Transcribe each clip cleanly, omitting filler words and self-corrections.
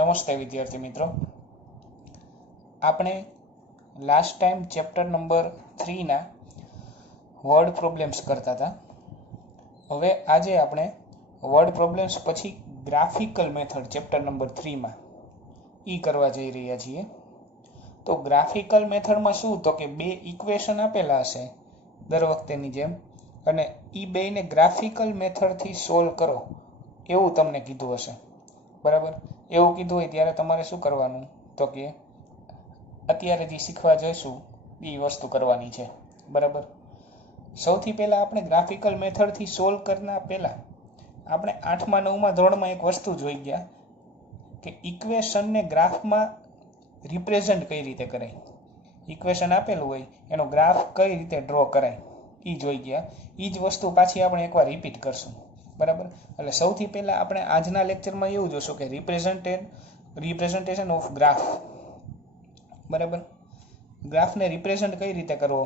નમસ્તે વિદ્યાર્થી મિત્રો, આપણે લાસ્ટ ટાઈમ ચેપ્ટર નંબર 3ના વર્ડ પ્રોબ્લેમ્સ કરતા હતા. હવે આજે આપણે વર્ડ પ્રોબ્લેમ્સ પછી ગ્રાફિકલ મેથડ ચેપ્ટર નંબર 3માં કરવા જઈ રહ્યા છીએ. તો ગ્રાફિકલ મેથડમાં શું, તો કે બે ઇક્વેશન આપેલા હશે દર વખતેની જેમ, અને એ બેને ગ્રાફિકલ મેથડથી સોલ્વ કરો એવું તમને કીધું હશે. બરાબર, એવું કીધું હોય ત્યારે તમારે શું કરવાનું, તો કે અત્યારે જે શીખવા જઈશું એ વસ્તુ કરવાની છે. બરાબર, સૌથી પહેલાં આપણે ગ્રાફિકલ મેથડથી સોલ્વ કરતા પહેલાં આપણે 8મા 9મા ધોરણમાં એક વસ્તુ જોઈ ગયા કે ઇક્વેશનને ગ્રાફમાં રિપ્રેઝન્ટ કઈ રીતે કરાય. ઇક્વેશન આપેલું હોય એનો ગ્રાફ કઈ રીતે ડ્રો કરાય એ જોઈ ગયા. એ જ વસ્તુ પાછી આપણે એકવાર રિપીટ કરશું. બરાબર, એટલે સૌથી પહેલાં આપણે આજના લેક્ચરમાં એવું જોશું કે રિપ્રેઝન્ટેશન ઓફ ગ્રાફ. બરાબર, ગ્રાફને રિપ્રેઝન્ટ કઈ રીતે કરવો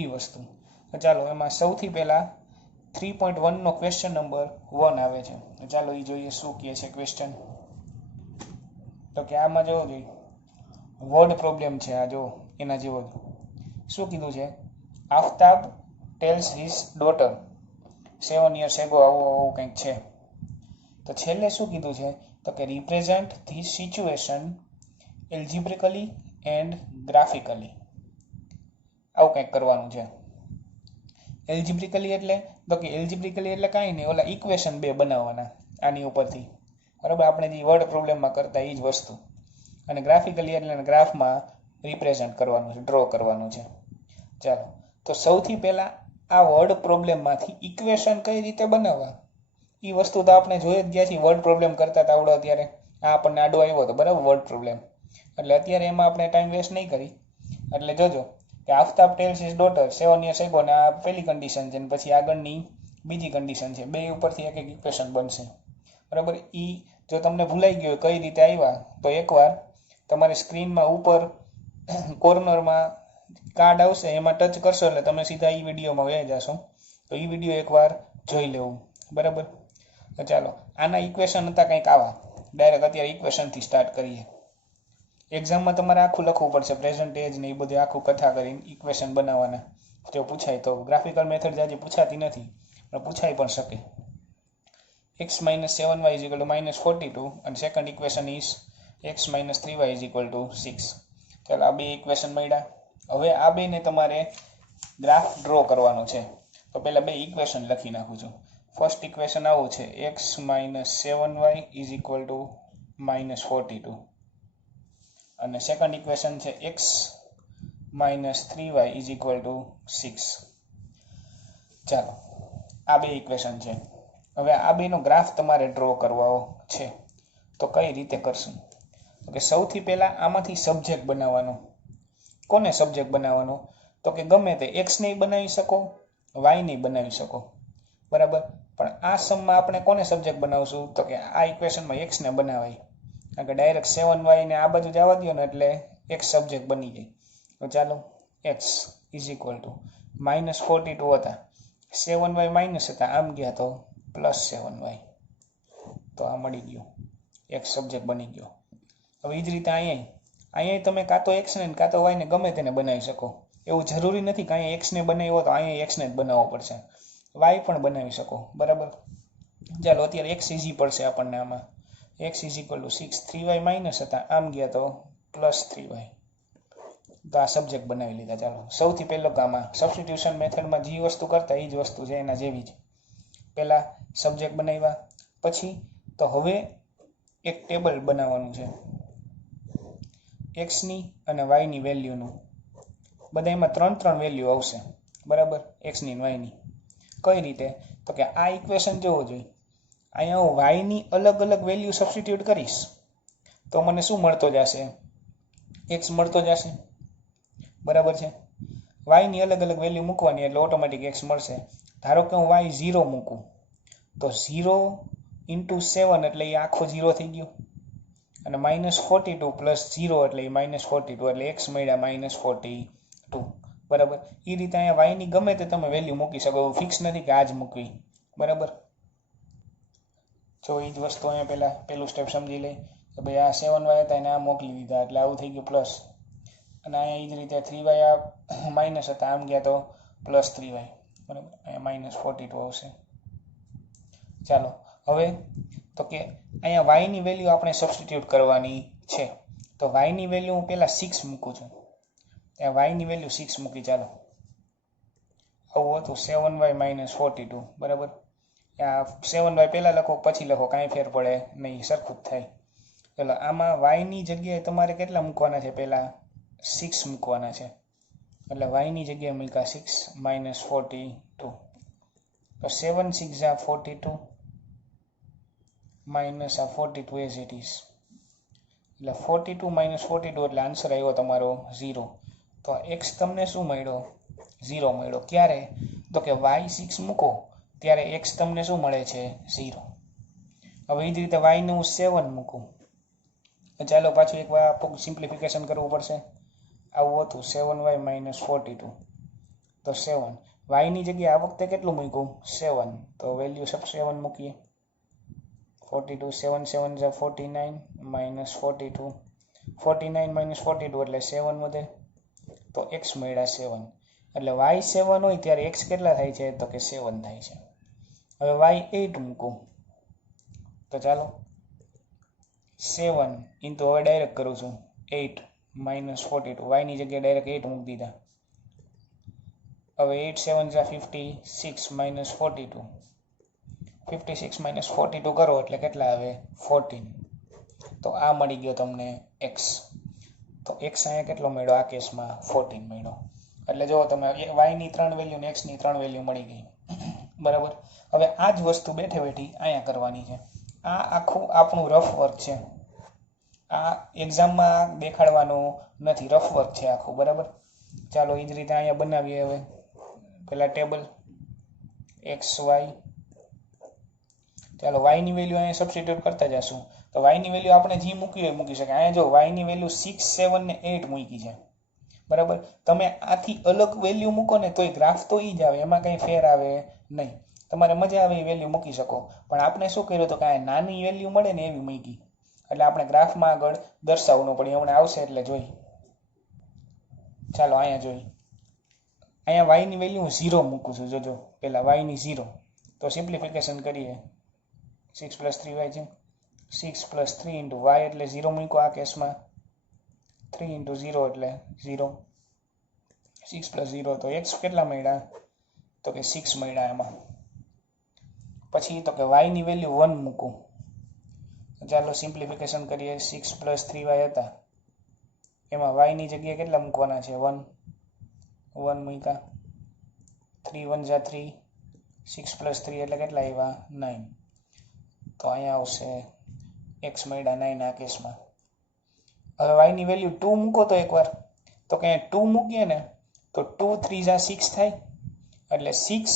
એ વસ્તુ. ચાલો, એમાં સૌથી પહેલાં 3.1નો ક્વેશ્ચન નંબર 1 આવે છે. ચાલો એ જોઈએ શું કહે છે ક્વેશ્ચન. તો કે આમાં જોવો જોઈએ વર્ડ પ્રોબ્લેમ છે. આ જો એના જેવો શું કીધું છે, Aftab tells his daughter 7 years ago, આવું કંઈક છે. તો છેલ્લે શું કીધું છે, તો કે represent this situation algebraically and graphically. આવું કંઈક કરવાનું છે. એલ્જિબ્રિકલી એટલે, તો કે એલ્જિબ્રિકલી એટલે કાંઈ નહીં, ઓલા ઇક્વેશન બે બનાવવાના આની ઉપરથી. બરાબર, આપણે જે વર્ડ પ્રોબ્લેમમાં કરતા એ જ વસ્તુ. અને ગ્રાફિકલી એટલે ગ્રાફમાં રિપ્રેઝન્ટ કરવાનું છે, ડ્રો કરવાનું છે. ચાલો, તો સૌથી પહેલાં આ વર્ડ પ્રોબ્લેમમાંથી ઇક્વેશન કઈ રીતે બનાવવા એ વસ્તુ તો આપણે જોઈ જ ગયા છીએ. વર્ડ પ્રોબ્લેમ કરતા હતા આવડો અત્યારે આ આપણને આડો આવ્યો હતો. બરાબર, વર્ડ પ્રોબ્લેમ એટલે અત્યારે એમાં આપણે ટાઈમ વેસ્ટ નહીં કરી. એટલે જોજો કે Aftab tells his daughter 7 years ago, ને આ પહેલી કન્ડિશન છે, ને પછી આગળની બીજી કન્ડિશન છે. બે ઉપરથી એક એક ઇક્વેશન બનશે. બરાબર, એ જો તમને ભૂલાઈ ગયું કઈ રીતે આવ્યા તો એકવાર તમારે સ્ક્રીનમાં ઉપર કોર્નરમાં કાર્ડ આવશે, એમાં ટચ કરશો એટલે તમે સીધા એ વિડીયોમાં વહી જશો. તો એ વિડીયો એકવાર જોઈ લેવું. બરાબર, તો ચાલો, આના ઇક્વેશન હતા કંઈક આવા. ડાયરેક્ટ અત્યારે ઇક્વેશનથી સ્ટાર્ટ કરીએ. એક્ઝામમાં તમારે આખું લખવું પડશે, પ્રેઝન્ટ એજ ને એ બધું આખું કથા કરીને ઇક્વેશન બનાવવાના. જો પૂછાય તો. ગ્રાફિકલ મેથડ આજે પૂછાતી નથી પણ પૂછાઈ પણ શકે. x - 7y = -42, અને second equation is x - 3y = 6. ચાલો, આ બે ઇક્વેશન મળ્યા. હવે આ બેને તમારે ગ્રાફ ડ્રો કરવાનો છે. તો પહેલાં બે ઇક્વેશન લખી નાખું છું. ફર્સ્ટ ઇક્વેશન આવું છે, x - 7y = -42, અને સેકન્ડ ઇક્વેશન છે x - 3y = 6. ચાલો, આ બે ઇક્વેશન છે. હવે આ બેનો ગ્રાફ તમારે ડ્રો કરવો છે. તો કઈ રીતે કરશું, તો કે સૌથી પહેલાં આમાંથી સબ્જેક્ટ બનાવવાનો. કોને સબ્જેક્ટ બનાવવાનો, તો કે ગમે તે x ને બનાવી શકો, y ને બનાવી શકો. બરાબર, પણ આ સમમાં આપણે કોને સબ્જેક્ટ બનાવશું, તો કે આ ઇક્વેશનમાં x ને બનાવાય. કારણ કે ડાયરેક્ટ 7y ને આ બાજુ જવા દો ને એટલે x સબ્જેક્ટ બની જાય. તો ચાલો, x = -42 હતા, 7y માઇનસ હતા, આમ ગયા તો +7y. તો આ મળી ગયું, x સબ્જેક્ટ બની ગયો. હવે એ જ રીતે અહીંયા તમે કાં તો x ને કાં તો y ને ગમે તેને બનાવી શકો. એવું જરૂરી નથી કે અહીંયા x ને બનાવ્યો તો અહીંયા x ને જ બનાવવો પડશે, y પણ બનાવી શકો. બરાબર, ચાલો અત્યારે x ઇઝી પડશે આપણને. આમાં x = 6, 3y માઇનસ હતા, આમ ગયા તો +3y. તો આ સબ્જેક્ટ બનાવી લીધા. ચાલો, સૌથી પહેલો કામમાં સબસ્ટિટ્યુશન મેથડમાં જે વસ્તુ કરતા એ જ વસ્તુ છે, એના જેવી જ. પહેલાં સબ્જેક્ટ બનાવ્યા, પછી તો હવે એક ટેબલ બનાવવાનું છે એક્સની અને વાયની વેલ્યુનું. બધા એમાં 3 વેલ્યુ આવશે. બરાબર, એક્સની અને વાયની. કઈ રીતે, તો કે આ ઇક્વેશન જોવો જોઈએ. અહીંયા હું વાયની અલગ અલગ વેલ્યુ સબસ્ટિટ્યુટ કરીશ તો મને શું મળતો જશે, એક્સ મળતો જશે. બરાબર છે, વાયની અલગ અલગ વેલ્યુ મૂકવાની એટલે ઓટોમેટિક એક્સ મળશે. ધારો કે હું વાય 0 મૂકું તો 0 × 7 એટલે એ આખો 0 થઈ ગયો, અને -42 + 0 એટલે એ -42 એટલે એક્સ મળ્યા -42. બરાબર, એ રીતે અહીંયા વાયની ગમે તે તમે વેલ્યુ મૂકી શકો, એવું ફિક્સ નથી કે આ જ મૂકવી. બરાબર, જો એ જ વસ્તુ અહીંયા પહેલું સ્ટેપ સમજી લઈ. કે ભાઈ આ 7y હતા એને આ મોકલી દીધા એટલે આવું થઈ ગયું પ્લસ, અને અહીંયા એ જ રીતે 3y આ માઇનસ હતા આમ ગયા તો પ્લસ 3y, બરાબર. અહીંયા -42 આવશે. ચાલો હવે તો કે અહીંયા y ની વેલ્યુ આપણે સબસ્ટિટ્યુટ કરવાની છે. તો y ની વેલ્યુ હું પહેલાં 6 મૂકું છું. ત્યાં y ની વેલ્યુ 6 મૂકી. ચાલો આવું હતું 7y - 42, બરાબર. આ 7y પહેલાં લખો પછી લખો, કાંઈ ફેર પડે નહીં, સરખું જ થાય. ચાલો આમાં y ની જગ્યાએ તમારે કેટલા મૂકવાના છે? પહેલાં 6 મૂકવાના છે. એટલે y ની જગ્યાએ મૂક્યા 6 - 42. તો 7 × 6 = 42 માઇનસ આ 42 એઝ ઇટ ઇઝ. એટલે 42 - 42 એટલે આન્સર આવ્યો તમારો 0. તો x તમને શું મળ્યો? 0 મળ્યો. ક્યારે? તો કે y 6 મૂકો ત્યારે x તમને શું મળે છે? 0. હવે એ જ રીતે y નું 7 મૂકું. ચાલો પાછું એક વાર સિમ્પ્લિફિકેશન કરવું પડશે. આવું હતું 7y - 42. તો 7 y ની જગ્યાએ આ વખતે કેટલું મૂક્યું? 7. તો વેલ્યુ 7 મૂકીએ. 42 7 7 = 49 - 42. 49 - 42 એટલે 7 વધે. તો x મળ્યા 7. એટલે y 7 હોય ત્યારે x કેટલા થાય છે? તો કે 7 થાય છે. હવે y 8 મૂકું. તો ચાલો 7 ઇન્ટુ, હવે ડાયરેક્ટ કરું છું, 8 - 42. y ની જગ્યાએ ડાયરેક્ટ 8 મૂકી દીધા. હવે 8 7 = 56 - 42. 56 - 42 કરો એટલે કેટલા આવે? 14. તો આ મળી ગયો તમને x. તો x અહીંયા કેટલો મળ્યો? આ કેસમાં 14 મળ્યો. એટલે જો તમે y ની 3 વેલ્યુ ને x ની 3 વેલ્યુ મળી ગઈ, બરાબર. હવે આ જ વસ્તુ બેઠે બેઠી અહીંયા કરવાની છે. આ આખું આપણું રફ વર્ક છે. આ એક્ઝામમાં દેખાડવાનું નથી, રફ વર્ક છે આખું, બરાબર. ચાલો એ જ રીતે અહીંયા બનાવીએ. હવે પેલા ટેબલ x y. ચાલો y ની વેલ્યુ અહીંયા સબસ્ટિટ્યુટ કરતા જશું. તો y ની વેલ્યુ આપણે જે મૂકી હોય મૂકી શકે. અહીંયા જો y ની વેલ્યુ 6 7 ને 8 મૂકી છે, બરાબર. તમે આથી અલગ વેલ્યુ મૂકો ને તોય ગ્રાફ તો એ જ આવે, એમાં કંઈ ફેર આવે નહીં. તમારે મજા આવે એ વેલ્યુ મૂકી શકો. પણ આપણે શું કર્યું તો કાંઈ નાની વેલ્યુ મળે ને એવી મૂકી, એટલે આપણે ગ્રાફમાં આગળ દર્શાવવું ન પડે. હમણાં આવશે એટલે જોઈ. ચાલો અહીંયા જોઈ. અહીંયા y ની વેલ્યુ હું 0 મૂકું છું. જોજો પહેલાં y ની 0. તો સિમ્પ્લિફિકેશન કરીએ. 6 + 3y છે. 6 + 3 × y એટલે 0 મૂક્યો આ કેસમાં. 3 × 0 એટલે 0. 6 + 0 તો x કેટલા મળ્યા? તો કે 6 મળ્યા એમાં. પછી તો કે y ની વેલ્યુ 1 મૂકું. ચાલો સિમ્પ્લિફિકેશન કરીએ. 6 + 3y હતા, એમાં y ની જગ્યાએ કેટલા મૂકવાના છે? 1 મૂક્યા. 3 × 1 = 3. 6 + 3 એટલે કેટલા આવ્યા? 9. તો અહીંયા આવશે x મળ્યા 9 આ કેસમાં. હવે y ની વેલ્યુ 2 મૂકો તો એકવાર. તો કે 2 મૂકીએ ને તો 2 3 = 6 થાય. એટલે 6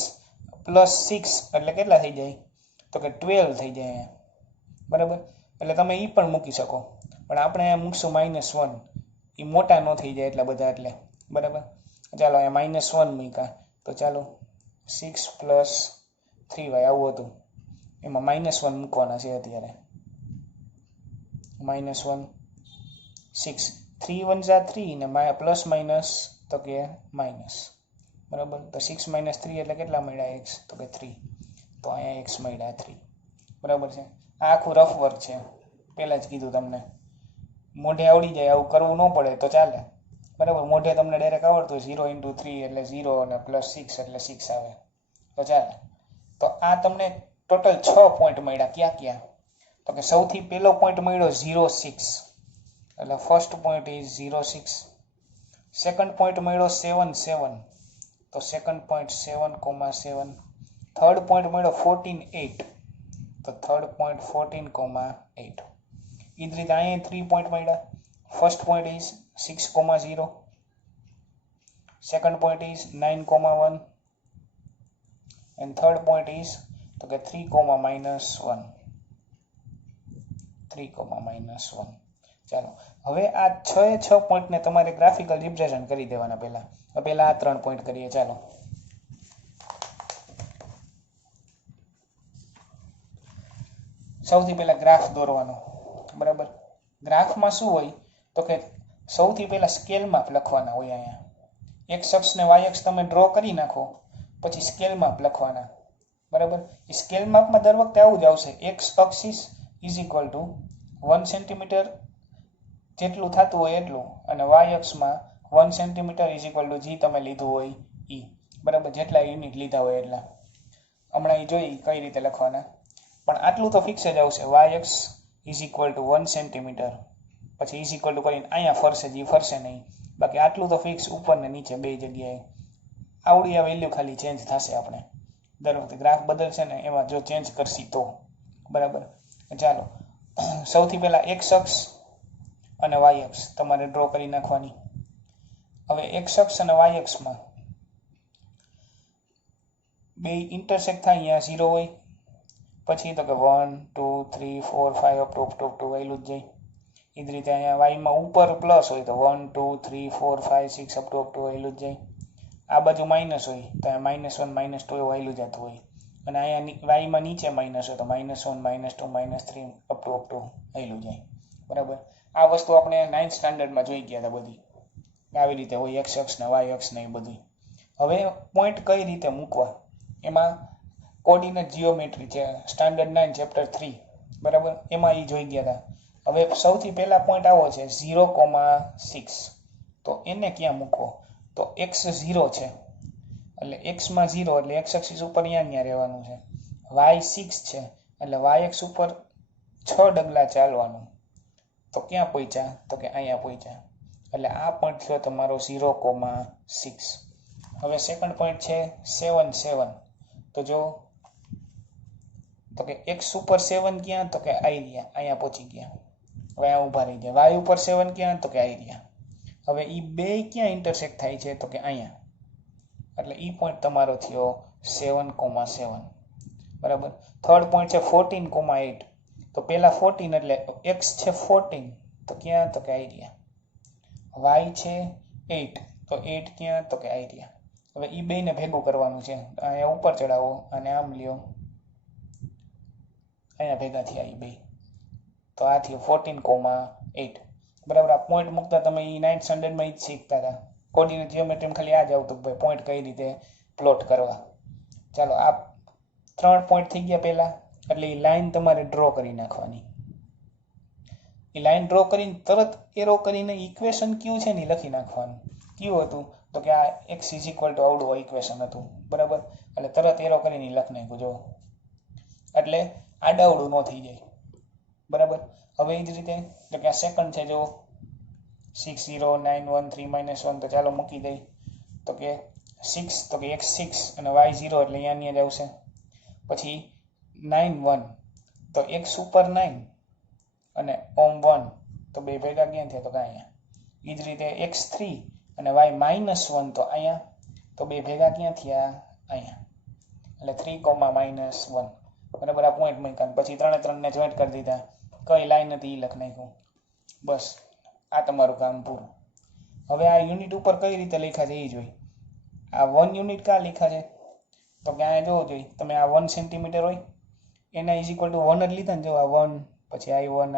+ 6 એટલે કેટલા થઈ જાય? તો કે 12 થઈ જાય અહીંયા, બરાબર. એટલે તમે એ પણ મૂકી શકો, પણ આપણે અહીંયા મૂકશું -1. એ મોટા ન થઈ જાય એટલા બધા, એટલે બરાબર. ચાલો અહીંયા -1 મૂક્યા. તો ચાલો 6 + 3y આવું હતું, એમાં -1 મૂકવાના છે અત્યારે. -1 6 3 × 1 = 3 ને પ્લસ માઇનસ તો કે માઇનસ, બરાબર. તો 6 - 3 એટલે કેટલા મળ્યા? x. તો કે 3. તો અહીંયા x મળ્યા 3, બરાબર છે. આ આખું રફ વર્ક છે, પહેલાં જ કીધું તમને. મોઢે આવડી જાય આવું કરવું ન પડે તો ચાલે, બરાબર. મોઢે તમને ડાયરેક્ટ આવડતું હોય 0 × 3 એટલે 0 અને +6 એટલે 6 આવે તો ચાલે. તો આ તમને ટોટલ 6 પોઈન્ટ મળ્યા. ક્યાં ક્યાં? તો કે સૌથી પહેલો પોઈન્ટ મળ્યો 0 6, એટલે first point is 0 6. Second point મળ્યો 7 7, તો સેકન્ડ પોઈન્ટ 7,7. થર્ડ પોઈન્ટ મળ્યો 14 8, તો થર્ડ પોઈન્ટ 14,8. એ જ રીતે અહીંયા 3 પોઈન્ટ મળ્યા. First point is 6,0, second point is 9,1 and third point is તો કે 3,-1. 3,-1. ચાલો હવે આ 6 પોઈન્ટને તમારે ગ્રાફિકલ રિપ્રેઝન્ટ કરી દેવાના. પહેલા આ 3 પોઈન્ટ કરીએ. ચાલો સૌથી પહેલા ગ્રાફ દોરવાનો, બરાબર. ગ્રાફમાં શું હોય તો કે સૌથી પહેલા સ્કેલ માપ લખવાના હોય. અહીંયા એક્સ અક્ષ ને વાય અક્ષ તમે ડ્રો કરી નાખો, પછી સ્કેલ માપ લખવાના. બરાબર, એ સ્કેલ માપમાં દર વખતે આવું જ આવશે. X axis is equal two 1 centimetre જેટલું થતું હોય એટલું, અને વાય અક્ષમાં 1 centimetre is equal two G તમે લીધું હોય ઈ. બરાબર, જેટલા યુનિટ લીધા હોય એટલા. હમણાં એ જોઈ કઈ રીતે લખવાના, પણ આટલું તો ફિક્સ જ આવશે. વાય અક્ષ ઇઝ ઇક્વલ ટુ 1 સેન્ટીમીટર, પછી ઇઝ ઇક્વલ ટુ કરીને અહીંયા ફરશે, જી ફરશે નહીં. બાકી આટલું તો ફિક્સ ઉપર ને નીચે બે જગ્યાએ. આવડી આ વેલ્યુ ખાલી ચેન્જ થશે. આપણે દર વખતે ગ્રાફ બદલશે ને એમાં જો ચેન્જ કરશી તો. બરાબર, ચાલો સૌથી પહેલા એક્સ અક્ષ અને વાય અક્ષ તમારે ડ્રો કરી નાખવાની. હવે એક્સ અક્ષ અને વાય અક્ષમાં બે ઇન્ટરસેક્ટ થાય, અહીંયા 0 હોય, પછી તો કે 1 2 3 4 5 અપ ટુ વહેલું જ જાય. એ જ રીતે અહીંયા વાયમાં ઉપર પ્લસ હોય તો 1 2 3 4 5 6 અપ ટુ વહેલું જ જાય. આ બાજુ માઇનસ હોય તો અહીંયા -1 -2 એવું વહેલું જતું હોય. અને અહીંયા વાયમાં નીચે માઇનસ હોય તો -1 -2 -3 અપ ટુ વહેલું જાય. બરાબર, આ વસ્તુ આપણે 9th સ્ટાન્ડર્ડમાં જોઈ ગયા હતા બધી. આવી રીતે હોય એક્સ અક્ષ ને વાય અક્ષ ને એ બધું. હવે પોઈન્ટ કઈ રીતે મૂકવા, એમાં કોઓર્ડિનેટ જીઓમેટ્રી છે સ્ટાન્ડર્ડ 9 ચેપ્ટર 3. બરાબર, એમાં એ જોઈ ગયા હતા. હવે સૌથી પહેલા પોઈન્ટ આવો છે 0,6. તો એને ક્યાં મૂકવો, તો x 0 છે એટલે x માં 0 એટલે x અક્ષિસ ઉપર અહીંયા રહેવાનું છે. y 6 છે એટલે y અક્ષ ઉપર 6 ડગલા ચાલવાનું. તો ક્યાં પહોંચ્યા, તો કે અહીંયા પહોંચ્યા. એટલે આ પોઈન્ટ થયો તમારો 0,6. હવે સેકન્ડ પોઈન્ટ છે 7 7. તો જો તો કે x ઉપર 7 ક્યાં, તો કે અહીંયા પહોંચી ગયા. હવે અહીંયા ઊભા રહી જાય. y ઉપર 7 ક્યાં, તો કે અહીંયા. હવે એ બે ક્યાં ઇન્ટરસેક્ટ થાય છે, તો કે અહીંયા. એટલે એ પોઈન્ટ તમારો થયો 7,7. બરાબર, થર્ડ પોઈન્ટ છે 14,8. તો પહેલા 14 એટલે x છે 14 તો ક્યાં, તો કે અહીંયા. y છે 8 તો 8 ક્યાં, તો કે અહીંયા. હવે એ બેને ભેગું કરવાનું છે. અહીંયા ઉપર ચડાવો અને આમ લ્યો, અહીંયા ભેગા થયા એ બે. તો આ થયું 14,8. બરાબર, આ પોઈન્ટ મૂકતા તમે એ 9th સ્ટાન્ડર્ડમાં જ શીખતા હતા. કોઓર્ડિનેટ જીઓમેટ્રીમાં ખાલી આ જ આવતું ભાઈ પોઈન્ટ કઈ રીતે પ્લોટ કરવા. ચાલો, આ 3 પોઈન્ટ થઈ ગયા પહેલા. એટલે એ લાઈન તમારે ડ્રો કરી નાખવાની. એ લાઈન ડ્રો કરીને તરત એરો કરીને ઇક્વેશન કયું છે ને લખી નાખવાનું. કયું હતું, તો કે આ x ઇઝ ઇક્વલ ટુ આવડું ઇક્વેશન હતું. બરાબર, એટલે તરત એરો કરીને લખી નાખ્યું. જો એટલે આડાવડું ન થઈ જાય. બરાબર, હવે એ જ રીતે તો કે આ સેકન્ડ છે જો 6 0 9 1 3 -1. તો ચાલો મૂકી દઈ. તો કે 6 તો કે x 6 અને y 0 એટલે અહીંયા જ આવશે. પછી 9 1 તો x ઉપર 9 અને ઓમ 1 તો બે ભેગા ક્યાં થયા, તો કે અહીંયા. એ જ રીતે x 3 અને y -1 તો અહીંયા. તો બે ભેગા ક્યાં થયા, અહીંયા. એટલે 3,-1. બરાબર, આ પોઈન્ટ મૂક્યા. પછી 3 ને જોઈન્ટ કરી દીધા. કઈ લાઈન હતી એ લખ નાખ્યું. બસ, આ તમારું કામ પૂરું. હવે આ યુનિટ ઉપર કઈ રીતે લખ્યા છે એ જોઈ. આ 1 યુનિટ ક્યાં લખ્યા છે, તો કે અહીંયા જોવો જોઈએ તમે. આ 1 સેન્ટીમીટર હોય એના ઇઝ ઇક્વલ ટુ 1 જ લીધા ને. જો આ 1 પછી I1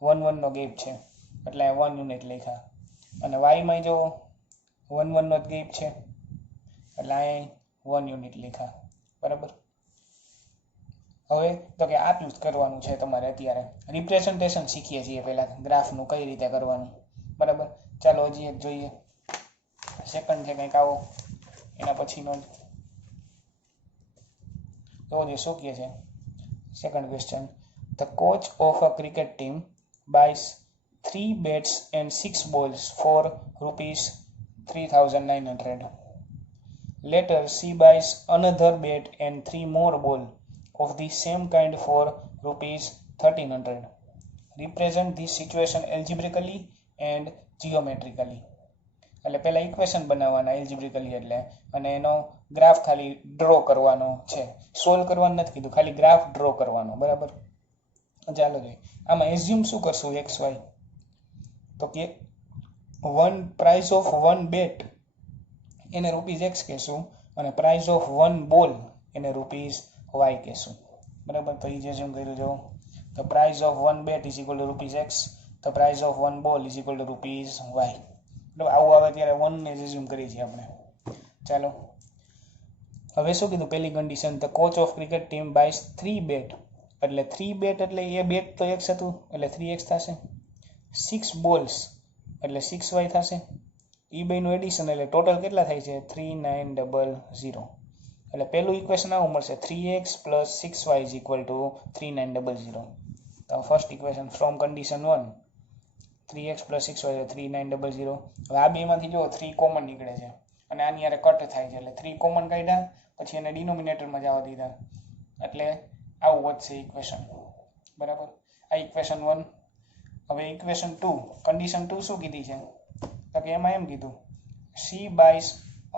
1 નો ગેપ છે એટલે આ 1 યુનિટ લખ્યા. અને y માં જો 1 નો જ ગેપ છે એટલે અહીંયા 1 યુનિટ લખ્યા. બરાબર, હવે તો કે આટલું જ કરવાનું છે તમારે. અત્યારે રિપ્રેઝન્ટેશન શીખીએ છીએ પહેલા ગ્રાફનું કઈ રીતે કરવાનું. બરાબર, ચાલો હજી એક જોઈએ. સેકન્ડ છે કંઈક આવો એના પછીનો તો શું કહે છે. Second question, the coach of a cricket team bias 3 bats and 6 balls for ₹3,900. Later she buys another bat and 3 more balls of the same kind for ₹1,300. Represent this situation algebraically and geometrically. એટલે પહેલા equation બનાવવાના એલ્જિબ્રિકલી એટલે, અને એનો graph ખાલી draw કરવાનો છે. Solve કરવાનું નથી કીધું, ખાલી ગ્રાફ ડ્રો કરવાનો. બરાબર, ચાલો જોઈએ. આમાં એઝ્યુમ શું કરશું, એક્સ વાય. તો કે પ્રાઇસ ઓફ 1 બેટ એને ₹x કહેશું, અને પ્રાઇસ ઓફ 1 બોલ એને ₹y કહેશું. બરાબર, તો એ જે એઝ્યુમ કર્યું જો the price of one bat is equal to ₹X, the price of one ball is equal to ₹Y. એટલે આવું આવે ત્યારે 1 ને એઝ્યુમ કરીએ છીએ આપણે. ચાલો હવે શું કીધું પહેલી condition, the coach of cricket team bias 3 બેટ, એટલે 3 બેટ એટલે એ બેટ તો X હતું એટલે 3X થશે. 6 બોલ્સ એટલે 6Y થશે. એ બેનું એડિશન એટલે ટોટલ કેટલા થાય છે 3900. એટલે પહેલું ઇક્વેશન આવું મળશે 3X + 6Y is equal two 3900. તો first equation from condition 1 3X + 6Y 3900. હવે આ બેમાંથી જો 3 કોમન નીકળે છે અને આની યારે કટ થાય છે એટલે 3 કોમન કાઢ્યા પછી એને ડિનોમિનેટરમાં જવા દીધા એટલે આવું વધશે ઇક્વેશન. બરાબર, આ ઇક્વેશન 1. હવે ઇક્વેશન 2 કન્ડિશન 2 શું કીધી છે તો કે એમાં એમ કીધું સી બાયસ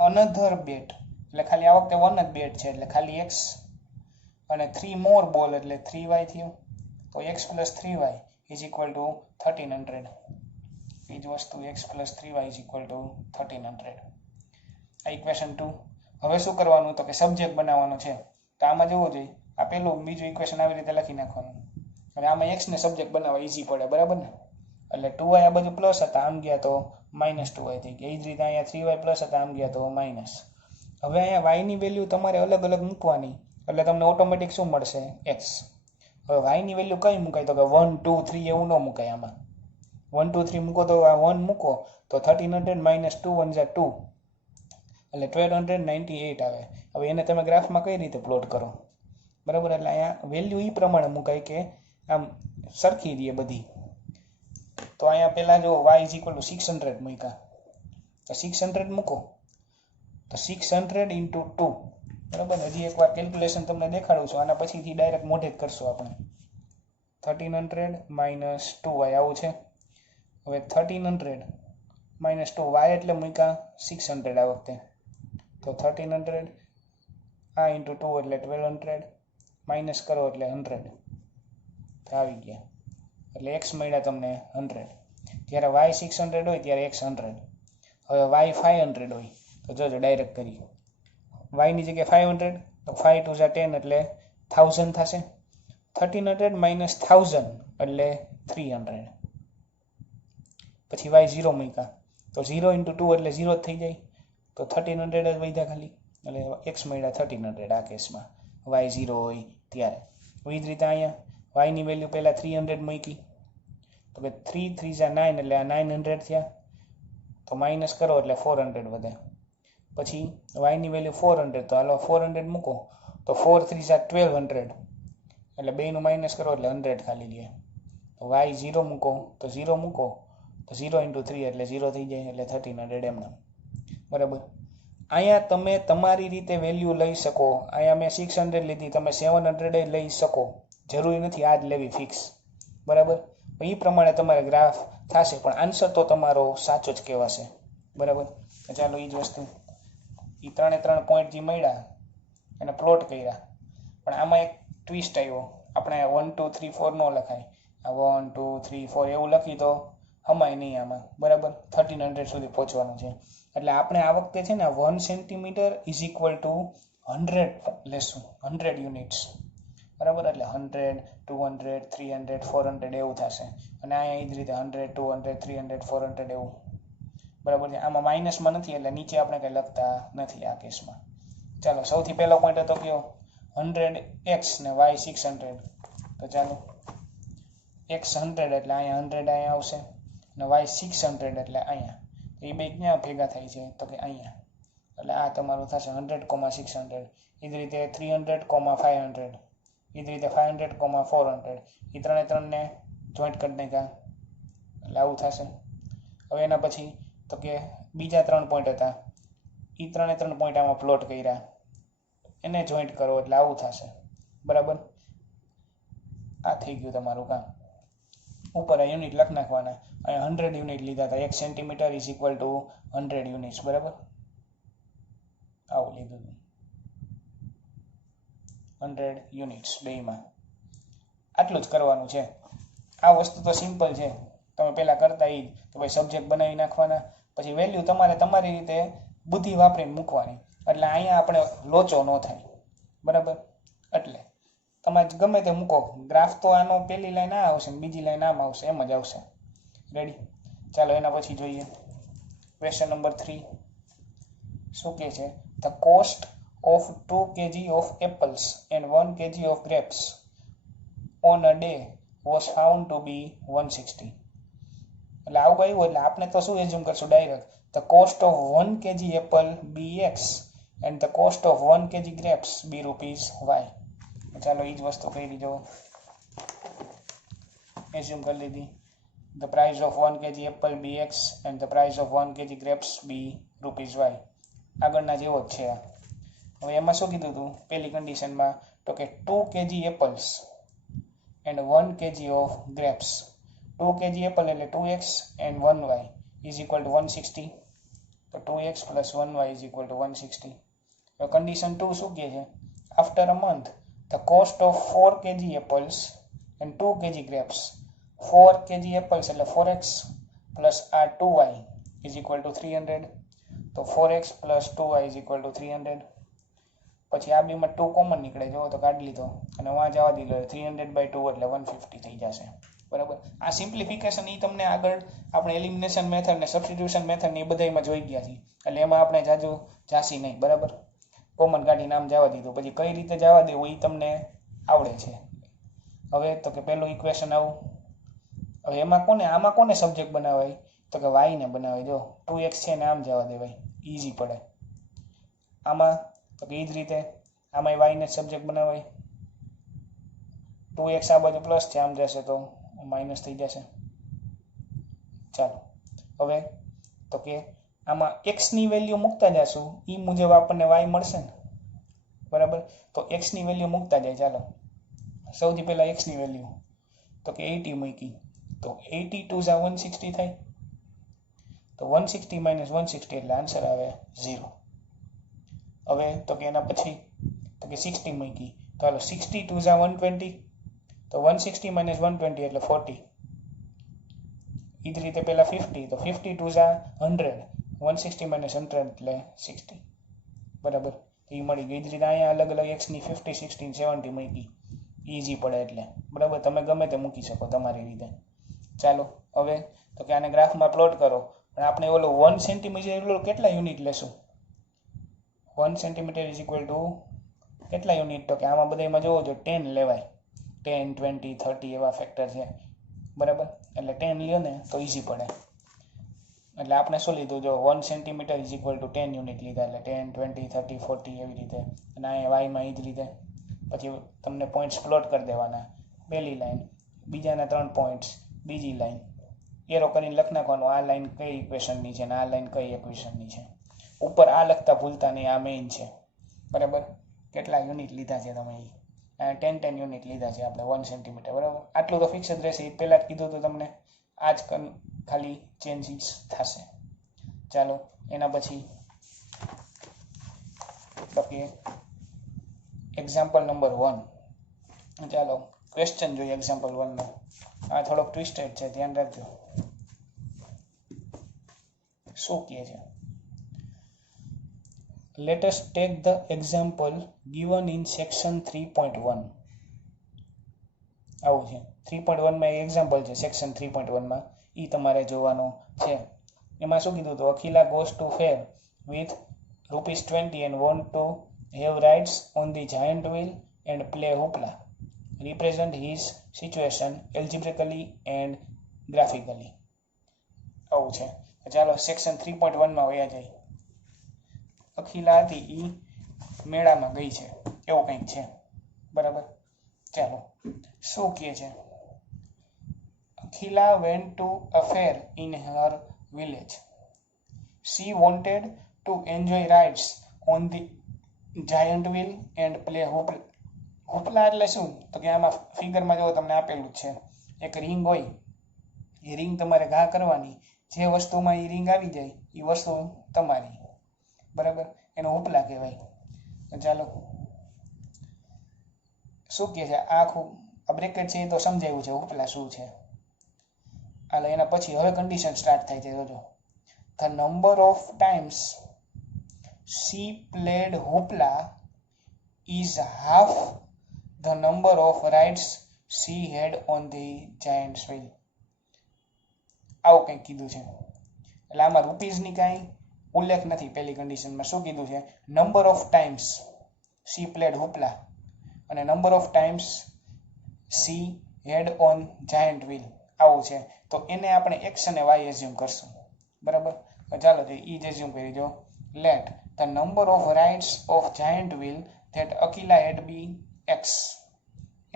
અનધર બેટ, એટલે ખાલી આ વખતે 1 જ બેટ છે એટલે ખાલી X અને 3 મોર બોલ એટલે 3Y થયું. તો X + 3Y is equal two 1300. એ જ વસ્તુ X + 3Y is equal two 1300. આ ઇક્વેશન 2. હવે શું કરવાનું તો કે સબ્જેક્ટ બનાવવાનો છે. તો આમાં જોવું જોઈએ આ પેલું બીજું ઇક્વેશન આવી રીતે લખી નાખવાનું. હવે આમાં X ને સબ્જેક્ટ બનાવવા ઈઝી પડે, બરાબર ને. એટલે 2Y આ બાજુ પ્લસ હતા આમ ગયા તો -2Y થઈ ગયા. એ જ રીતે અહીંયા 3Y પ્લસ હતા આમ ગયા તો માઇનસ. હવે અહીંયા Y ની વેલ્યુ તમારે અલગ અલગ મૂકવાની એટલે તમને ઓટોમેટિક શું મળશે X. હવે Y ની વેલ્યુ કઈ મુકાય તો કે 1 2 3 એવું ન મુકાય. આમાં 1 2 3 મૂકો તો આ 1 મૂકો તો 1300 - 2 1 = 2 એટલે 1298 આવે. હવે એને તમે ગ્રાફમાં કઈ રીતે પ્લોટ કરો, બરાબર. એટલે અહીંયા વેલ્યુ એ પ્રમાણે મુકાય કે આમ સરખી રહે બધી. તો અહીંયા પહેલાં જો Y = 600 મૂક્યા તો 600 મૂકો તો 600 × 2, બરાબર. હજી એકવાર કેલ્ક્યુલેશન તમને દેખાડું છું, આના પછીથી ડાયરેક્ટ મોઢે જ કરશું આપણે. 1300 - 2Y આવું છે. હવે 1300 - 2Y એટલે મૂક્યા 600 આ વખતે. તો 1300 આ × 2 એટલે 1200 માઇનસ કરો એટલે 100 આવી ગયા. એટલે X મળ્યા તમને 100. જ્યારે Y 600 હોય ત્યારે X 100. હવે Y 500 હોય તો જોજો ડાયરેક્ટ કરી. Y ની જગ્યાએ 500 તો 5 × 2 = 10 એટલે 1000 થશે. 1300 - 1000 એટલે 300. પછી Y 0 મૂક્યા તો 0 × 2 એટલે 0 જ થઈ જાય. તો 1300 જ વધ્યા ખાલી એટલે X મળ્યા 1300 આ કેસમાં Y 0 હોય ત્યારે. એ જ રીતે અહીંયા Y ની વેલ્યુ પહેલાં 300 મૂકી તો કે 3 × 3 = 9 એટલે આ 900 થયા. તો માઇનસ કરો એટલે 400 વધે. પછી Y ની વેલ્યુ 400 તો હાલો 400 મૂકો તો 4 × 3 = 1200 એટલે બેનું માઇનસ કરો એટલે 100 ખાલી લે. તો Y 0 મૂકો તો 0 મૂકો તો 0 × 3 એટલે 0 થઈ જાય એટલે 1300 એમના. બરાબર. અહીંયા તમે તમારી રીતે વેલ્યુ લઈ શકો. અહીંયા મેં 600 લીધી, તમે 700 લઈ શકો, જરૂરી નથી આ જ લેવી ફિક્સ, બરાબર. એ પ્રમાણે તમારે ગ્રાફ થશે પણ આન્સર તો તમારો સાચો જ કહેવાશે, બરાબર. ચાલો એ જ વસ્તુ એ 3 પોઈન્ટ જે મળ્યા એને પ્લોટ કર્યા. પણ આમાં એક ટ્વિસ્ટ આવ્યો, આપણે 1 2 3 4 ન લખાય, આ 1 2 3 4 એવું લખી તો હમાય નહીં આમાં, બરાબર. 1300 સુધી પહોંચવાનું છે એટલે આપણે આ વખતે છે ને 1 સેન્ટીમીટર ઇઝ ઇક્વલ ટુ 100 લેશું, 100 યુનિટ્સ, બરાબર. એટલે 100 200 300 400 એવું થશે. અને અહીંયા એ જ રીતે 100 200 300 400 એવું, બરાબર છે. આમાં માઇનસમાં નથી એટલે નીચે આપણે કંઈ લખતા નથી આ કેસમાં. ચાલો સૌથી પહેલો પોઈન્ટ હતો કયો 100X ને Y 600. તો ચાલો X 100 એટલે અહીંયા 100 અહીંયા આવશે અને Y 600 એટલે અહીંયા. એ બે ક્યાં ભેગા થાય છે તો કે અહીંયા. એટલે આ તમારું થશે 100,600. એ જ રીતે 300,500. એ જ રીતે 500,400. એ ત્રણે જોઈન્ટ કરી નાખ્યા એટલે આવું થશે. હવે એના પછી તો કે બીજા 3 પોઈન્ટ હતા, એ 3 પોઈન્ટ આમાં પ્લોટ કર્યા, એને જોઈન્ટ કરો એટલે આવું થશે, બરાબર. આ થઈ ગયું તમારું કામ. ઉપર આ યુનિટ લખી નાખવાના. અહીંયા 100 યુનિટ લીધા હતા, 1 centimetre is equal two 100 units, બરાબર. આવું લીધું હતું 100 યુનિટ્સ બેમાં. આટલું જ કરવાનું છે. આ વસ્તુ તો સિમ્પલ છે, તમે પહેલાં કરતા એ તો ભાઈ સબ્જેક્ટ બનાવી નાખવાના, પછી વેલ્યુ તમારે તમારી રીતે બુદ્ધિ વાપરીને મૂકવાની એટલે અહીંયા આપણે લોચો ન થાય, બરાબર. એટલે તમે ગમે તે મૂકો, ગ્રાફ તો આનો પહેલી લાઈન આ આવશે ને બીજી લાઈન આમ આવશે, એમ જ આવશે. રેડી? ચાલો એના પછી જોઈએ ક્વેશ્ચન નંબર 3. શું કહે છે? The cost of 2 kg of apples and 1 kg of grapes on a day was found to be 160. એટલે આવું આવ્યું એટલે આપણે તો શું એઝ્યુમ કરશું direct, the cost of 1 kg apple be x and the cost of 1 kg grapes be rupees Y. ચાલો એ જ વસ્તુ કરી જો એઝ્યુમ કરી લીધી. The price of 1 kg apple be x and the price of 1 kg grapes be rupees Y. આગળના જેવો જ છે. હવે એમાં શું કીધું હતું પહેલી કન્ડિશનમાં? તો કે 2 kg apples and 1 kg of grapes. 2 kg Apple એટલે 2x and 1y is equal two 160. તો 2x plus 1y is equal two 160. હવે કન્ડિશન 2 શું કહે છે? After a month the cost of 4 kg apples and 2 kg grapes. 4 kg apples એટલે 4x plus આ 2y is equal two 300. તો 4x plus 2y is equal two 300. પછી આ બેમાં 2 કોમન નીકળે, જો તો કાઢી લીધો અને વાં જવા દીધો. 300/2 એટલે 150 થઈ જશે. બરાબર? આ સિમ્પ્લિફિકેશન એ તમને આગળ આપણે એલિમિનેશન મેથડ ને સબસ્ટિટ્યુશન મેથડ ને એ બધામાં જોઈ ગયા છીએ, એટલે એમાં આપણે જાજુ જાસી નહીં. બરાબર? કોમન કાઢીને આમ જવા દીધું. પછી કઈ રીતે જવા દેવું એ તમને આવડે છે. હવે તો કે પહેલું ઇક્વેશન આવું. હવે આમાં કોને સબ્જેક્ટ બનાવાય? તો કે y ને બનાવાય. જો 2x છે ને આમ જવા દેવાય, ઈઝી પડે. આમાં તો કે એ જ રીતે આમાં y ને સબ્જેક્ટ બનાવાય. 2x આ બાજુ પ્લસ છે, આમ જશે તો માઇનસ થઈ જશે. ચાલો હવે તો કે આમાં x ની વેલ્યુ મૂકતા જશું એ મુજબ આપણને y મળશે ને. બરાબર? તો x ની વેલ્યુ મૂકતા જાય. ચાલો સૌથી પહેલા x ની વેલ્યુ તો કે 80 મૂકી. તો 80 2 160 થાય. તો 160 માઇનસ 160 એટલે આન્સર આવે 0. હવે તો કે એના પછી તો કે 60 મૂકી. તો હાલો 60 2 120. તો 160 માઇનસ 120 એટલે 40. એ જ રીતે પહેલા 50. તો 50 2 100. 160 માઇનસ 100 એટલે 60. બરાબર? એ મળી ગઈ. એ જ રીતે અહીંયા અલગ અલગ x ની 50 16 70 મૂકી. ઈઝી પડે એટલે. બરાબર? તમે ગમે તે મૂકી શકો તમારી રીતે. ચાલો હવે તો કે આને ગ્રાફમાં પ્લોટ કરો. પણ આપણે ઓલો 1 સેન્ટીમીટર કેટલા યુનિટ લેશું? 1 સેન્ટીમીટર ઇઝ ઇક્વલ ટુ કેટલા યુનિટ? તો કે આમાં બધામાં જોવો જો 10 લેવાય. 10 20 30 એવા ફેક્ટર છે. બરાબર? એટલે 10 લ્યો ને તો ઈઝી પડે. એટલે આપણે શું લીધું? જો 1 centimetre is equal two 10 unit લીધા. એટલે 10 20 30 40 એવી રીતે. અને અહીંયા વાયમાં એ જ રીતે. પછી તમને પોઈન્ટ્સ પ્લોટ કરી દેવાના. પહેલી લાઈન, બીજાના 3 પોઈન્ટ્સ, બીજી લાઈન એરો કરીને લખ નાખવાનું. આ લાઈન કઈ ઇક્વેશનની છે અને આ લાઈન કઈ ઇક્વેશનની છે. ઉપર આ લખતા ભૂલતા નહીં, આ મેઇન છે. બરાબર? કેટલા યુનિટ લીધા છે તમે? 10 યુનિટ લીધા છે આપણે 1 સેન્ટીમીટર. બરાબર? આટલું તો ફિક્સ જ રહેશે. એ પહેલાં જ કીધું તો તમને. આ જ ખાલી ચેન્જીસ થશે. ચાલો એના પછી બાકી એક્ઝામ્પલ નંબર 1. ચાલો ક્વેશ્ચન જોઈએ એક્ઝામ્પલ 1નો. આ થોડોક ટ્વિસ્ટેડ છે, ધ્યાન રાખજો. શું કહે છે? Let us take the example given in section 3.1. આવું છે 3.1 માં એક્ઝામ્પલ છે. સેક્શન 3.1 માં એ તમારે જોવાનું છે. એમાં શું કીધું હતું? Akhila goes to fair with ₹20 and want to have rides on the giant wheel and play hoopla. Represent his situation algebraically and graphically. આવું છે. ચાલો સેક્શન 3.1 માં વયા જાય. અખિલા હતી એ મેળામાં ગઈ છે, એવું કંઈક છે. બરાબર? ચાલો શું કહે છે? Akhila went to a fair in her village. She wanted to enjoy rides on the giant wheel and play hoopla. હોપલા એટલે શું? તો કે આમાં ફિગરમાં જો તમને આપેલું છે. એક રિંગ હોય, એ રિંગ તમારે ઘા કરવાની. જે વસ્તુમાં એ રિંગ આવી જાય એ વસ્તુ તમારી. બરાબર? એનો હોપલા કહેવાય. ચાલો શું કહે છે? આખું આ બ્રેકેટ છે એ તો સમજાયું છે હોપલા શું છે. હાલ એના પછી હવે કન્ડિશન સ્ટાર્ટ થાય છે. જોજો. The number of times she played hoopla is half the number of rides she had on the giant wheel. આવું કંઈક કીધું છે. એટલે આમાં રૂપીઝની કાંઈ ઉલ્લેખ નથી. પહેલી કન્ડિશનમાં શું કીધું છે? Number of times she played hoopla અને number of times she had on giant wheel આવું છે. તો એને આપણે એક્સ અને વાય એઝ્યુમ કરશું. બરાબર, ચાલો તો ઈ જ એઝ્યુમ કરી દો. Let the number of rides of giant wheel that Akila had be x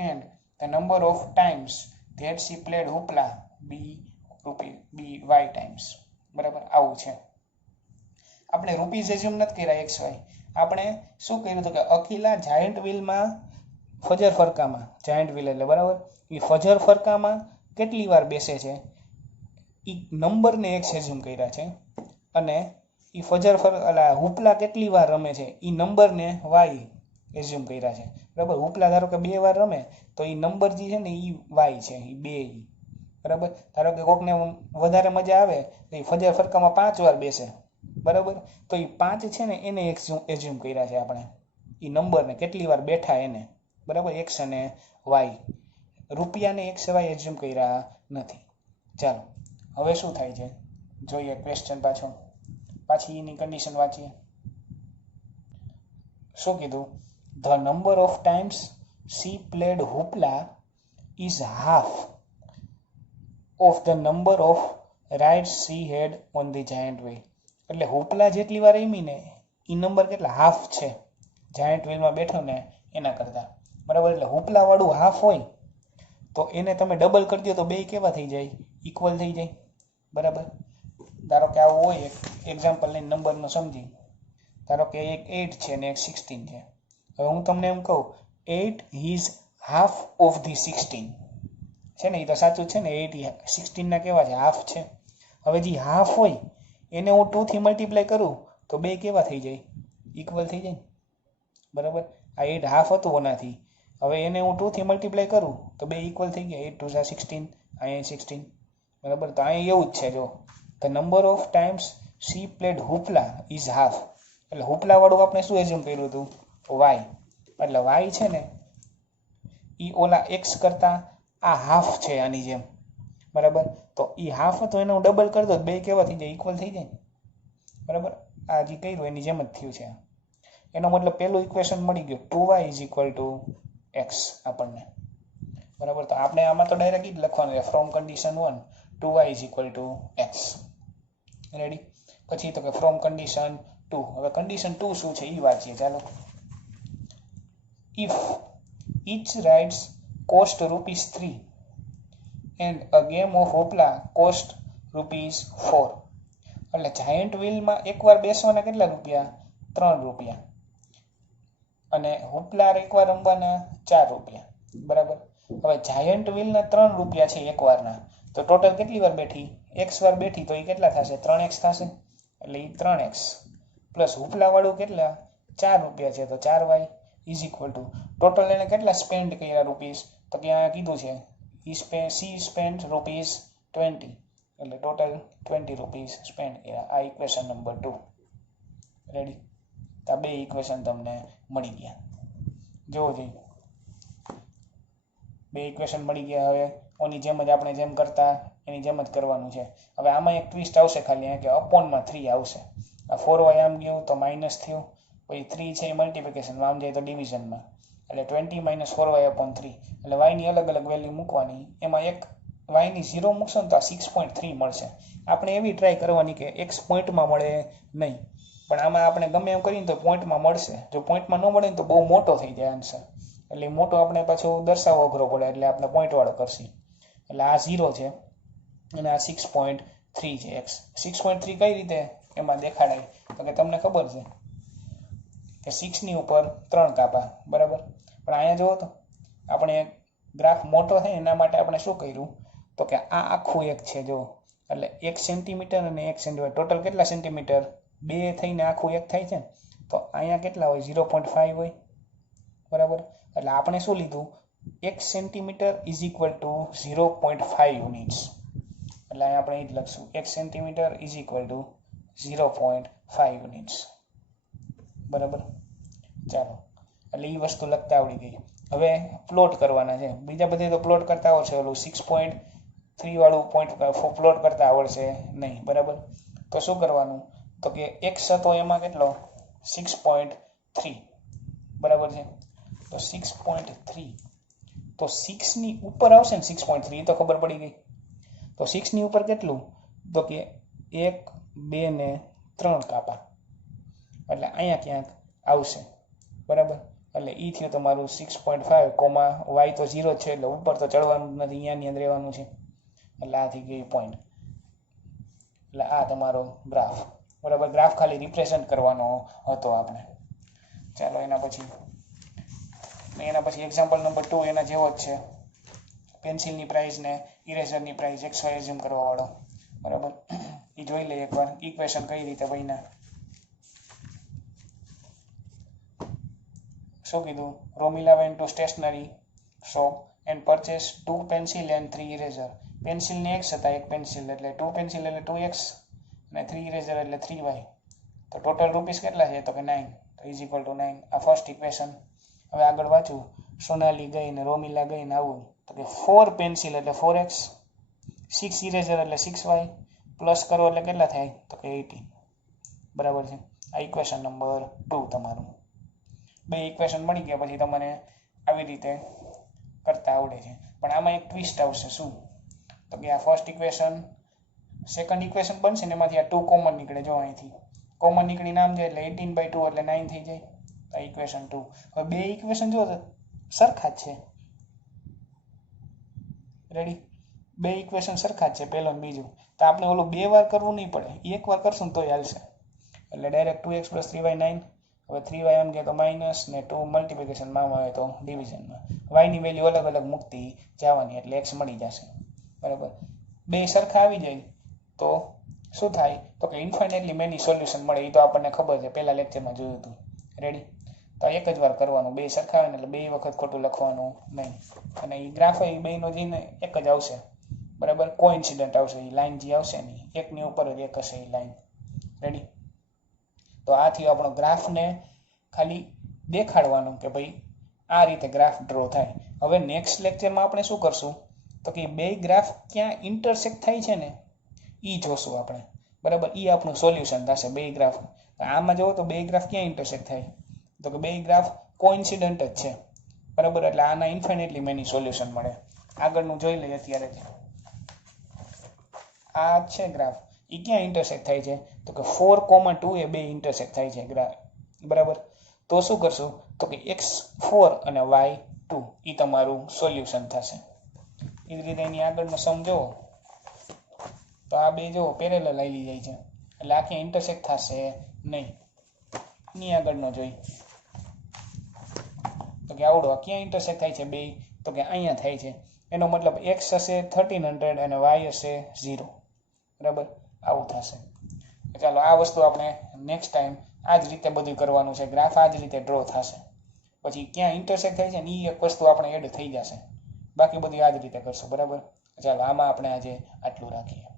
and the number of times that she played hoopla be y times. બરાબર, આવું છે. આપણે રૂપીઝ એઝ્યુમ નથી કર્યા એક્સ વાય. આપણે શું કર્યું હતું કે અકીલા જાયન્ટ વ્હીલમાં ફજર ફરકામાં, જાયન્ટ વ્હીલ એટલે બરાબર, એ ફજર ફરકામાં કેટલી વાર બેસે છે એ નંબરને એક્સ એઝ્યુમ કર્યા છે અને એ ફજર હુપલા કેટલી વાર રમે છે એ નંબરને વાય એઝ્યુમ કર્યા છે. બરાબર, હુપલા ધારો કે 2 વાર રમે તો એ નંબર જે છે ને એ વાય છે, એ 2. બરાબર, ધારો કે કોકને વધારે મજા આવે તો એ ફજર ફરકામાં 5 વાર બેસે. બરાબર, તો એ 5 છે ને એને એઝ્યુમ કર્યા છે આપણે, એ નંબરને કેટલી વાર બેઠા એને. બરાબર, એક્સ અને વાય. રૂપિયાને એક્સ વાય એઝ્યુમ કર્યા નથી. ચાલો હવે શું થાય છે જોઈએ ક્વેશ્ચન પાછી એની કન્ડિશન વાંચીએ. શું કીધું? The number of times she played hoopla is half of the number of rides she had on the giant wheel. એટલે હુપલા જેટલી વાર રમી ને એ નંબર કેટલા? હાફ છે જાયન્ટ વ્હીલમાં બેઠો ને એના કરતા. બરાબર, એટલે હુપલા વાળું હાફ હોય તો એને તમે ડબલ કરી દો તો બે કેવા થઈ જાય? ઇક્વલ થઈ જાય. બરાબર, ધારો કે આવું હોય એક એક્ઝામ્પલ લઈને નંબરનો સમજી. ધારો કે એક 8 છે ને એક 16 છે. હવે હું તમને એમ કહું 8 ઇઝ હાફ ઓફ ધી 16 છે ને, એ તો સાચું છે ને, 8 16 કેવા છે? હાફ છે. હવે જે હાફ હોય એને હું 2 થી મલ્ટીપ્લાય કરું તો બે કેવા થઈ જાય? ઇક્વલ થઈ જાય. બરાબર, આ 8 હાફ હતું ઓનાથી, હવે એને હું 2 થી મલ્ટીપ્લાય કરું તો બે ઇક્વલ થઈ ગયા. 8 2 16, અહીંયા 16. બરાબર, તો અહીંયા એવું જ છે. જો the number of times she played hoopla is half. એટલે હુપલા વાળું આપણે શું એઝ્યુમ કર્યું હતું? વાય. એટલે વાય છે ને એ ઓલા એક્સ કરતા આ હાફ છે આની જેમ. બરાબર, તો એ હાફ હતો એને હું ડબલ કરી દો બે કેવા થઈ જાય? ઇક્વલ થઈ જાય. બરાબર, આ જે કર્યું એની જેમ જ થયું છે. એનો મતલબ પહેલું ઇક્વેશન મળી ગયું, 2y is equal two x આપણને. બરાબર, તો આપણે આમાં તો ડાયરેક્ટ જ લખવાનું છે from condition 1 2y is equal two x. Ready? પછી તો કે ફ્રોમ કન્ડિશન 2. હવે કન્ડિશન 2 શું છે એ વાંચીએ. ચાલો. If each rides cost ₹3 and a game of હોપલા cost ₹4. એટલે જાયન્ટ વ્હીલમાં એકવાર બેસવાના કેટલા રૂપિયા? ₹3. અને હોપલા એકવાર રમવાના ₹4. બરાબર, હવે જાયન્ટ વ્હીલના ₹3 છે એકવારના, તો ટોટલ કેટલી વાર બેઠી? x વાર બેઠી, તો એ કેટલા થશે? 3x થશે. એટલે એ 3x પ્લસ હોપલા વાળું કેટલા? ₹4 છે, તો 4y is equal two total એને કેટલા સ્પેન્ડ કર્યા રૂપીસ? તો ત્યાં કીધું છે સી સ્પેન્ડ ₹20. એટલે ટોટલ ₹20 સ્પેન્ડ કર્યા. આ ઇક્વેશન નંબર 2. રેડી? આ બે ઇક્વેશન તમને મળી ગયા. જોવો જોઈએ, બે ઇક્વેશન મળી ગયા. હવે ઓની જેમ જ આપણે જેમ કરતા એની જેમ જ કરવાનું છે. હવે આમાં એક ટ્વિસ્ટ આવશે ખાલી, કે અપોનમાં 3 આવશે. આ 4y આમ ગયું તો માઇનસ થયું, પછી 3 છે એ મલ્ટિપ્લિકેશનમાં, આમ જાય તો ડિવિઝનમાં. એટલે 20 - 4y/3. એટલે વાયની અલગ અલગ વેલ્યુ મૂકવાની. એમાં એક વાયની 0 મૂકશો ને તો આ 6.3 મળશે. આપણે એવી ટ્રાય કરવાની કે એક્સ પોઈન્ટમાં મળે નહીં, પણ આમાં આપણે ગમે એમ કરીને તો પોઈન્ટમાં મળશે. જો પોઈન્ટમાં ન મળે ને તો બહુ મોટો થઈ જાય આન્સર. એટલે મોટો આપણે પાછું દર્શાવવો અઘરો પડે, એટલે આપણે પોઈન્ટવાળો કરશી. એટલે આ 0 છે અને આ 6.3 છે. એક્સ 6.3 કઈ રીતે એમાં દેખાડાય? તો કે તમને ખબર છે કે 6ની ઉપર 3 કાપા. બરાબર, પણ અહીંયા જુઓ તો આપણે ગ્રાફ મોટો થાય એના માટે આપણે શું કર્યું? તો કે આ આખું એક છે જો, એટલે 1 સેન્ટીમીટર અને 1 સેન્ટીમીટર ટોટલ કેટલા સેન્ટીમીટર? 2 થઈને આખું એક થાય છે. તો અહીંયા કેટલા હોય? 0.5 હોય. બરાબર, એટલે આપણે શું લીધું? 1 centimetre is equal two 0.5 units. એટલે અહીંયા આપણે એ જ લખશું, 1 centimetre is equal two 0.5 units. બરાબર, ચાલો, એટલે એ વસ્તુ લખતા આવડી ગઈ. હવે પ્લોટ કરવાના છે. બીજા બધે તો પ્લોટ કરતા આવડશે, ઓલું 6.3 વાળું પોઈન્ટ પ્લોટ કરતા આવડશે નહીં, બરાબર. તો શું કરવાનું, તો કે x હતો એમાં કેટલો 6.3, બરાબર છે. તો 6.3, તો 6 ની ઉપર આવશે ને 6.3, તો ખબર પડી ગઈ. તો 6 ની ઉપર કેટલું, તો કે 1 2 ને 3 કાપા, એટલે અહીંયા ક્યાંક આવશે, બરાબર. એટલે ઈ થયું તમારું 6.5, y તો 0 છે એટલે ઉપર તો ચડવાનું નથી, અહીંયાની અંદર રહેવાનું છે. એટલે આ થઈ ગઈ પોઈન્ટ. એટલે આ તમારો ગ્રાફ, બરાબર. ગ્રાફ ખાલી રિપ્રેઝન્ટ કરવાનો હતો આપણે. ચાલો એના પછી એક્ઝામ્પલ નંબર 2 એના જેવો જ છે. પેન્સિલની પ્રાઇસ ને ઇરેઝરની પ્રાઇસ XY એઝ્યુમ કરવા વાળો, બરાબર. એ જોઈ લઈએ એકવાર ઇક્વેશન કઈ રીતે બન્યા. શું કીધું, Romila went to stationery shop and purchase 2 pencil and 3 eraser. પેન્સિલને x હતા, એક પેન્સિલ એટલે 2 પેન્સિલ એટલે 2x અને 3 ઇરેઝર એટલે 3y. તો ટોટલ રૂપીસ કેટલા છે, તો કે 9. તો ઇઝ ઇક્વલ ટુ 9. આ ફર્સ્ટ ઇક્વેશન. હવે આગળ વાંચું, સોનાલી ગઈ ને રોમિલા ગઈ ને આવું, તો કે 4 પેન્સિલ એટલે 4x, 6 ઇરેઝર એટલે 6y, પ્લસ કરો એટલે કેટલા થાય, તો કે 18, બરાબર છે. આ ઇક્વેશન નંબર 2 તમારું. બે ઇક્વેશન મળી ગયા પછી તમને આવી રીતે કરતા આવડે છે. પણ આમાં એક ટ્વિસ્ટ આવશે. શું, તો કે આ ફર્સ્ટ ઇક્વેશન સેકન્ડ ઇક્વેશન બનશે ને એમાંથી આ 2 કોમન નીકળે. જો અહીંથી કોમન નીકળી નામ જાય એટલે 18/2 એટલે 9 થઈ જાય. આ ઇક્વેશન 2. હવે બે ઇક્વેશન જો સરખા જ છે, રેડી. બે ઇક્વેશન સરખા જ છે, પહેલો ને બીજું. તો આપણે ઓલું 2 વાર કરવું નહીં પડે, એક વાર કરશું ને તોય હાલશે. એટલે ડાયરેક્ટ 2x + 3y 9. હવે 3y એમ કે તો માઇનસ ને 2 મલ્ટિપ્લિકેશનમાં આવે તો ડિવિઝનમાં. y ની વેલ્યુ અલગ અલગ મૂકતી જવાની એટલે x મળી જશે, બરાબર. બે સરખા આવી જાય તો શું થાય, તો કે ઇન્ફાઇનાઇટલી મેની સોલ્યુશન મળે. એ તો આપણને ખબર છે, પહેલા લેક્ચરમાં જોયું હતું, રેડી. તો એક જ વાર કરવાનું, બે સરખા આવે ને એટલે 2 વખત ખોટું લખવાનું નહીં. અને એ ગ્રાફ એ બેનો જઈને એક જ આવશે, બરાબર. કોઇન્સિડન્ટ આવશે, એ લાઈન જે આવશે ને એકની ઉપર જ એક હશે એ લાઈન, રેડી. તો આ થયું આપણો ગ્રાફને ખાલી દેખાડવાનું કે ભાઈ આ રીતે ગ્રાફ ડ્રો થાય. હવે નેક્સ્ટ લેક્ચરમાં આપણે શું કરશું, તો કે બે ગ્રાફ ક્યાં ઇન્ટરસેક્ટ થાય છે ને એ જોશું આપણે, બરાબર. એ આપણું સોલ્યુશન થશે. બે ગ્રાફ આમાં જુઓ તો બે ગ્રાફ ક્યાં ઇન્ટરસેક્ટ થાય, તો કે બે ગ્રાફ કોઇન્સિડન્ટ જ છે, બરાબર. એટલે આના ઇન્ફાઇનાઇટલી મેની સોલ્યુશન મળે. આગળનું જોઈ લઈએ અત્યારે. આ છે ગ્રાફ, એ ક્યાં ઇન્ટરસેક્ટ થાય છે, તો કે 4,2 એ બે ઇન્ટરસેક્ટ થાય છે ગ્રાફ, બરાબર. તો શું કરશું, તો કે x4 અને y2 એ તમારું સોલ્યુશન થશે. એ જ રીતે એની આગળનો સમ જુઓ તો આ બે જુઓ પેરેલલ આવી જાય છે એટલે આ ક્યાં ઇન્ટરસેક્ટ થશે નહીં. એની આગળનો જોઈ તો કે આવડો ક્યાં ઇન્ટરસેક્ટ થાય છે બે, તો કે અહીંયા થાય છે. એનો મતલબ x હશે 1300 અને y હશે 0, બરાબર. આવું થશે. ચાલો આ વસ્તુ આપણે નેક્સ્ટ ટાઈમ આ જ રીતે બધું કરવાનું છે. ગ્રાફ આ જ રીતે ડ્રો થશે. પછી ક્યાં ઇન્ટરસેક્ટ થાય છે ને એ એક વસ્તુ આપણે એડ થઈ જશે. બાકી બધું આ જ રીતે કરશું, બરાબર. ચાલો આમાં આપણે આજે આટલું રાખીએ.